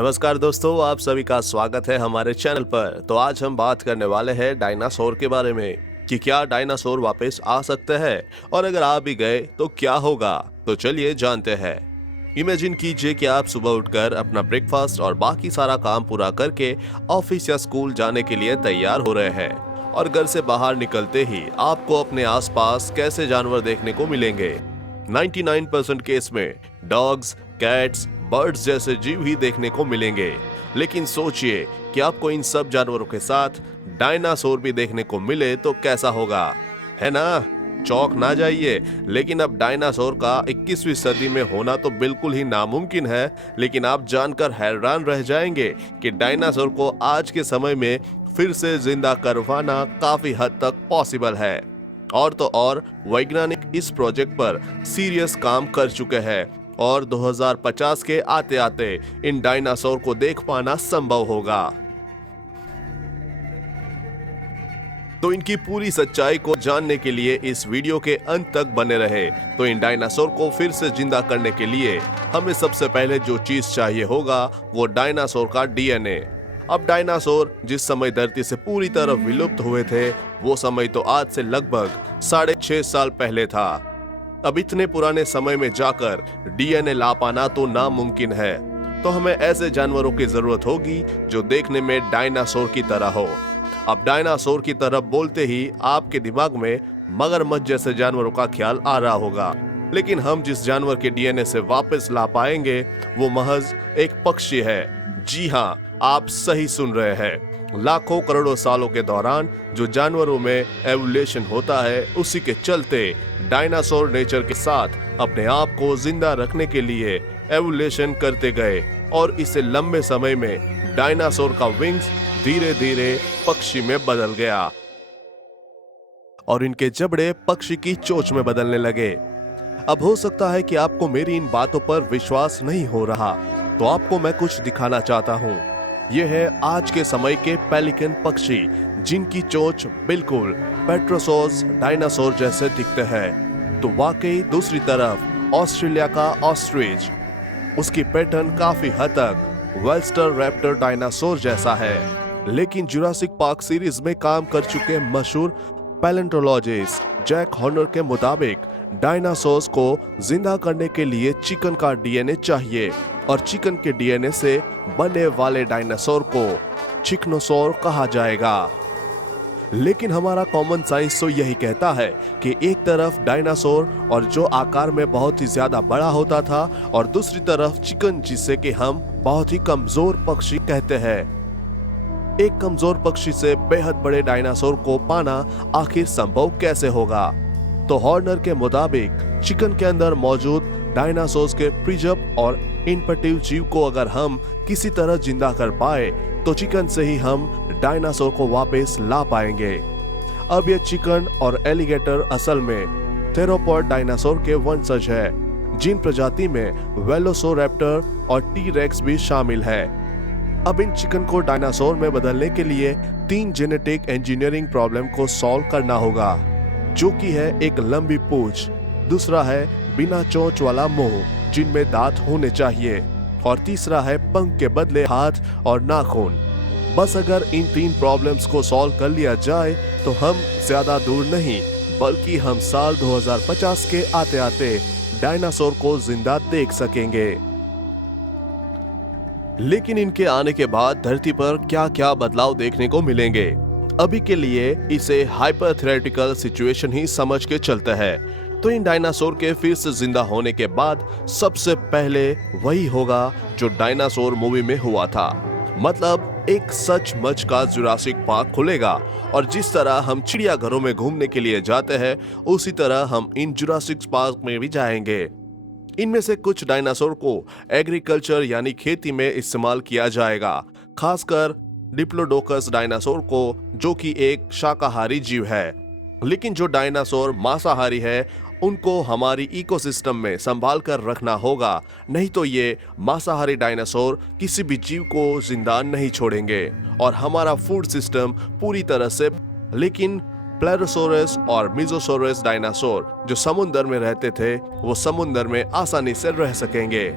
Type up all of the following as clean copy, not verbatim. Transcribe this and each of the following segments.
नमस्कार दोस्तों, आप सभी का स्वागत है हमारे चैनल पर। तो आज हम बात करने वाले हैं डायनासोर के बारे में कि क्या डायनासोर वापस आ सकते हैं और अगर आ भी गए तो क्या होगा। तो चलिए जानते हैं। इमेजिन कीजिए कि आप सुबह उठकर अपना ब्रेकफास्ट और बाकी सारा काम पूरा करके ऑफिस या स्कूल जाने के लिए तैयार हो रहे हैं और घर से बाहर निकलते ही आपको अपने आसपास कैसे जानवर देखने को मिलेंगे। 99% केस में डॉग्स, कैट्स, बर्ड्स जैसे जीव ही देखने को मिलेंगे। लेकिन सोचिए कि आपको इन सब जानवरों के साथ डायनासोर भी देखने को मिले तो कैसा होगा, है ना? चौंक ना जाइए, लेकिन अब डायनासोर का 21वीं सदी में होना तो बिल्कुल ही नामुमकिन है। लेकिन आप जानकर हैरान रह जाएंगे कि डायनासोर को आज के समय में फिर से जिंदा करवाना काफी हद तक पॉसिबल है। और तो और वैज्ञानिक इस प्रोजेक्ट पर सीरियस काम कर चुके हैं और 2050 के आते आते इन डायनासोर को देख पाना संभव होगा। तो इनकी पूरी सच्चाई को जानने के लिए इस वीडियो के अंत तक बने रहे। तो इन डायनासोर को फिर से जिंदा करने के लिए हमें सबसे पहले जो चीज चाहिए होगा वो डायनासोर का डीएनए। अब डायनासोर जिस समय धरती से पूरी तरह विलुप्त हुए थे वो समय तो आज से लगभग 6.5 साल पहले था। अब इतने पुराने समय में जाकर डीएनए ला पाना तो नामुमकिन है। तो हमें ऐसे जानवरों की जरूरत होगी जो देखने में डायनासोर की तरह हो। अब डायनासोर की तरह बोलते ही आपके दिमाग में मगरमच्छ जैसे जानवरों का ख्याल आ रहा होगा। लेकिन हम जिस जानवर के डीएनए से वापस ला पाएंगे वो महज एक पक्षी है। जी हाँ, आप सही सुन रहे हैं। लाखों करोड़ों सालों के दौरान जो जानवरों में एवोल्यूशन होता है उसी के चलते डायनासोर नेचर के साथ अपने आप को जिंदा रखने के लिए एवोल्यूशन करते गए और इसे लंबे समय में डायनासोर का विंग्स धीरे धीरे पक्षी में बदल गया और इनके जबड़े पक्षी की चोंच में बदलने लगे। अब हो सकता है कि आपको मेरी इन बातों पर विश्वास नहीं हो रहा, तो आपको मैं कुछ दिखाना चाहता हूँ। यह है आज के समय के पेलिकन पक्षी जिनकी चोंच बिल्कुल पेट्रोसोर्स डायनासोर जैसे दिखते हैं। तो वाकई दूसरी तरफ ऑस्ट्रेलिया का ऑस्ट्रिच, उसकी पैटर्न काफी हद तक वेल्स्टर रैप्टर डायनासोर जैसा है। लेकिन जुरासिक पार्क सीरीज में काम कर चुके मशहूर पैलेंटोलॉजिस्ट जैक हॉर्नर के मुताबिक डायनासोर्स को जिंदा करने के लिए चिकन का डीएनए चाहिए और चिकन के डीएनए से बने वाले डायनासोर को चिकनोसोर कहा जाएगा। लेकिन हमारा कॉमन साइंस तो यही कहता है कि एक तरफ डायनासोर और जो आकार में बहुत ही ज्यादा बड़ा होता था और दूसरी तरफ चिकन जिसे कि हम बहुत ही कमजोर पक्षी कहते हैं। एक कमजोर पक्षी से बेहद बड़े डायनासोर को पाना आखिर संभव कैसे होगा? तो हॉर्नर के मुताबिक चिकन के अंदर मौजूद डायनासोर्स के प्रिजप और इनपटिव जीव को अगर हम किसी तरह जिंदा कर पाए तो चिकन से ही हम डायनासोर को वापस ला पाएंगे। अब ये चिकन और एलिगेटर असल में थेरोपॉड डायनासोर के वंशज है, जिन प्रजाति में वेलोसिरैप्टर और टी-रेक्स भी शामिल है। अब इन चिकन को डायनासोर में बदलने के लिए 3 जेनेटिक इंजीनियरिंग प्रॉब्लम को सॉल्व करना होगा, जो कि है एक लंबी पूंछ, दूसरा है बिना चोंच वाला मुंह जिनमें दांत होने चाहिए और तीसरा है पंख के बदले हाथ और नाखून। बस अगर इन 3 प्रॉब्लम्स को सॉल्व कर लिया जाए तो हम ज्यादा दूर नहीं बल्कि हम साल 2050 के आते आते डायनासोर को जिंदा देख सकेंगे। लेकिन इनके आने के बाद धरती पर क्या क्या बदलाव देखने को मिलेंगे, अभी के लिए इसे हाइपोथेटिकल सिचुएशन ही समझ के चलते हैं। तो इन डायनासोर के फिर से जिंदा होने के बाद सबसे पहले वही होगा जो डायनासोर मूवी में हुआ था। मतलब एक सचमुच का जुरासिक पार्क खुलेगा और जिस तरह हम चिड़ियाघरों में घूमने के लिए जाते हैं उसी तरह हम इन जुरासिक पार्क में भी जाएंगे। इनमें से कुछ डायनासोर को एग्रीकल्चर यानी खेती में इस्तेमाल किया जाएगा, खासकर डिप्लोडोकस डायनासोर को, जो कि एक शाकाहारी जीव है। लेकिन जो डायनासोर मांसाहारी है उनको हमारी इकोसिस्टम में संभाल कर रखना होगा, नहीं तो ये मांसाहारी डायनासोर किसी भी जीव को जिंदा नहीं छोड़ेंगे और हमारा फूड सिस्टम पूरी तरह से। लेकिन प्लेरोसोरस और मिजोसोरस डायनासोर जो समुद्र में रहते थे वो समुद्र में आसानी से रह सकेंगे।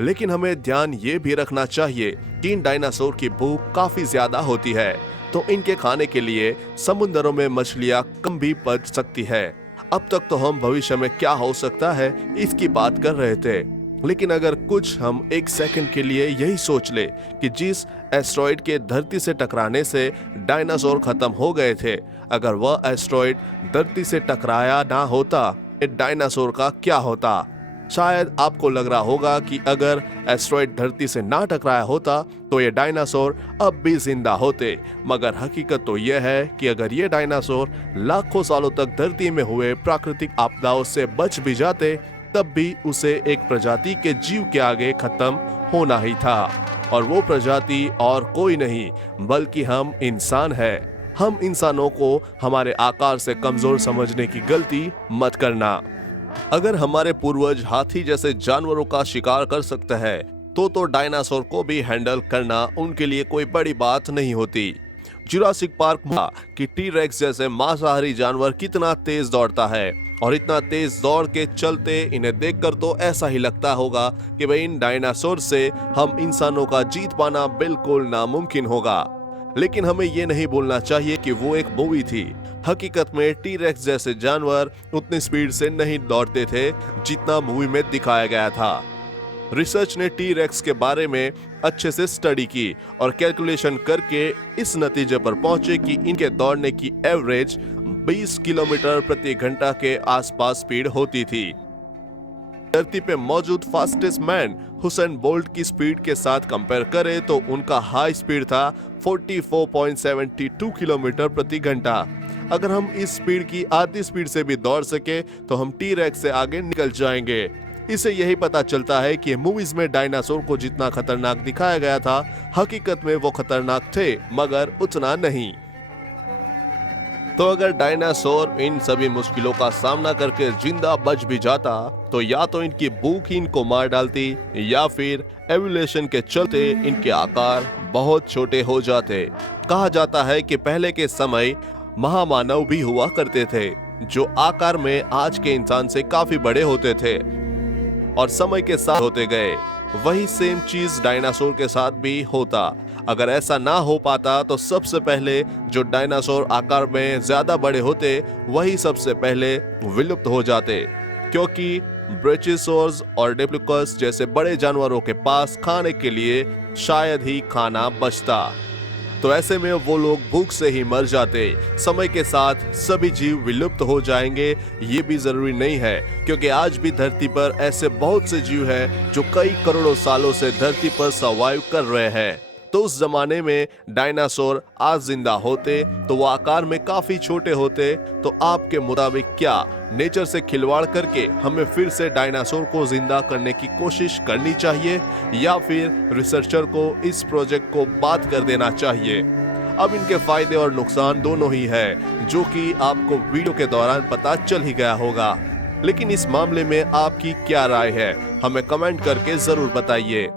लेकिन हमें ध्यान ये भी रखना चाहिए कि इन डायनासोर की भूख काफी ज्यादा होती है, तो इनके खाने के लिए समुद्रों में मछलियां कम भी पच सकती है। अब तक तो हम भविष्य में क्या हो सकता है इसकी बात कर रहे थे, लेकिन अगर कुछ हम एक सेकंड के लिए यही सोच ले कि जिस एस्ट्रॉइड के धरती से टकराने से डायनासोर खत्म हो गए थे, अगर वह एस्ट्रॉइड धरती से टकराया ना होता, डायनासोर का क्या होता। शायद आपको लग रहा होगा कि अगर एस्ट्रॉइड धरती से ना टकराया होता तो ये डायनासोर अब भी जिंदा होते, मगर हकीकत तो यह है कि अगर ये डायनासोर लाखों सालों तक धरती में हुए प्राकृतिक आपदाओं से बच भी जाते, तब भी उसे एक प्रजाति के जीव के आगे खत्म होना ही था, और वो प्रजाति और कोई नहीं बल्कि हम इंसान हैं। हम इंसानों को हमारे आकार से कमजोर समझने की गलती मत करना। अगर हमारे पूर्वज हाथी जैसे जानवरों का शिकार कर सकते हैं, तो डायनासोर को भी हैंडल करना उनके लिए कोई बड़ी बात नहीं होती। जुरासिक पार्क में कि टी-रेक्स जैसे मांसाहारी जानवर कितना तेज दौड़ता है, और इतना तेज दौड़ के चलते इन्हें देखकर तो ऐसा ही लगता होगा कि भाई इन डायनासोर से हम इंसानों का जीत पाना बिल्कुल नामुमकिन होगा। लेकिन हमें ये नहीं बोलना चाहिए कि वो एक मूवी थी। हकीकत में टी-रेक्स जैसे जानवर उतनी स्पीड से नहीं दौड़ते थे जितना मूवी में दिखाया गया था। रिसर्च ने टी-रेक्स के बारे में अच्छे से स्टडी की और कैलकुलेशन करके इस नतीजे पर पहुंचे कि इनके दौड़ने की एवरेज 20 किलोमीटर प्रति घंटा के आसपास स्पीड होती थी। धरती पे मौजूद फास्टेस्ट मैन हुसैन बोल्ट की स्पीड के साथ कंपेयर करें तो उनका हाई स्पीड था 44.72 किलोमीटर प्रति घंटा। अगर हम इस स्पीड की आधी स्पीड से भी दौड़ सके तो हम टी-रेक्स से आगे निकल जाएंगे। इससे यही पता चलता है कि मूवीज में डायनासोर को जितना खतरनाक दिखाया गया था, हकीकत में वो खतरनाक थे मगर उतना नहीं। तो अगर डायनासोर इन सभी मुश्किलों का सामना करके जिंदा बच भी जाता, तो या तो इनकी भूख ही इनको मार डालती, या फिर एवोल्यूशन के चलते इनके आकार बहुत छोटे हो जाते। कहा जाता है कि पहले के समय महामानव भी हुआ करते थे जो आकार में आज के इंसान से काफी बड़े होते थे और समय के साथ होते गए। वही सेम चीज डायनासोर के साथ भी होता। अगर ऐसा ना हो पाता तो सबसे पहले जो डायनासोर आकार में ज्यादा बड़े होते वही सबसे पहले विलुप्त हो जाते, क्योंकि ब्रेचियोसॉर्स और डिप्लोडोकस जैसे बड़े जानवरों के पास खाने के लिए शायद ही खाना बचता। तो ऐसे में वो लोग भूख से ही मर जाते। समय के साथ सभी जीव विलुप्त हो जाएंगे ये भी जरूरी नहीं है, क्योंकि आज भी धरती पर ऐसे बहुत से जीव हैं जो कई करोड़ों सालों से धरती पर सर्वाइव कर रहे हैं। तो उस जमाने में डायनासोर आज जिंदा होते तो वो आकार में काफी छोटे होते। तो आपके मुताबिक क्या नेचर से खिलवाड़ करके हमें फिर से डायनासोर को जिंदा करने की कोशिश करनी चाहिए, या फिर रिसर्चर को इस प्रोजेक्ट को बात कर देना चाहिए? अब इनके फायदे और नुकसान दोनों ही है, जो कि आपको वीडियो के दौरान पता चल ही गया होगा। लेकिन इस मामले में आपकी क्या राय है, हमें कमेंट करके जरूर बताइए।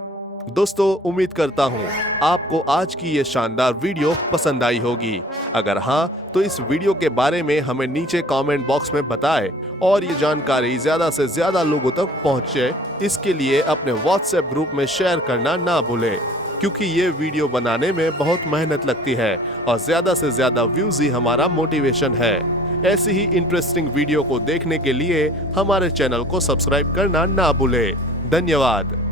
दोस्तों, उम्मीद करता हूँ आपको आज की ये शानदार वीडियो पसंद आई होगी। अगर हाँ तो इस वीडियो के बारे में हमें नीचे कमेंट बॉक्स में बताएं, और ये जानकारी ज्यादा से ज्यादा लोगों तक पहुँचे इसके लिए अपने व्हाट्सएप ग्रुप में शेयर करना ना भूलें, क्योंकि ये वीडियो बनाने में बहुत मेहनत लगती है और ज्यादा से ज्यादा व्यूज ही हमारा मोटिवेशन है। ऐसी ही इंटरेस्टिंग वीडियो को देखने के लिए हमारे चैनल को सब्सक्राइब करना ना भूलें। धन्यवाद।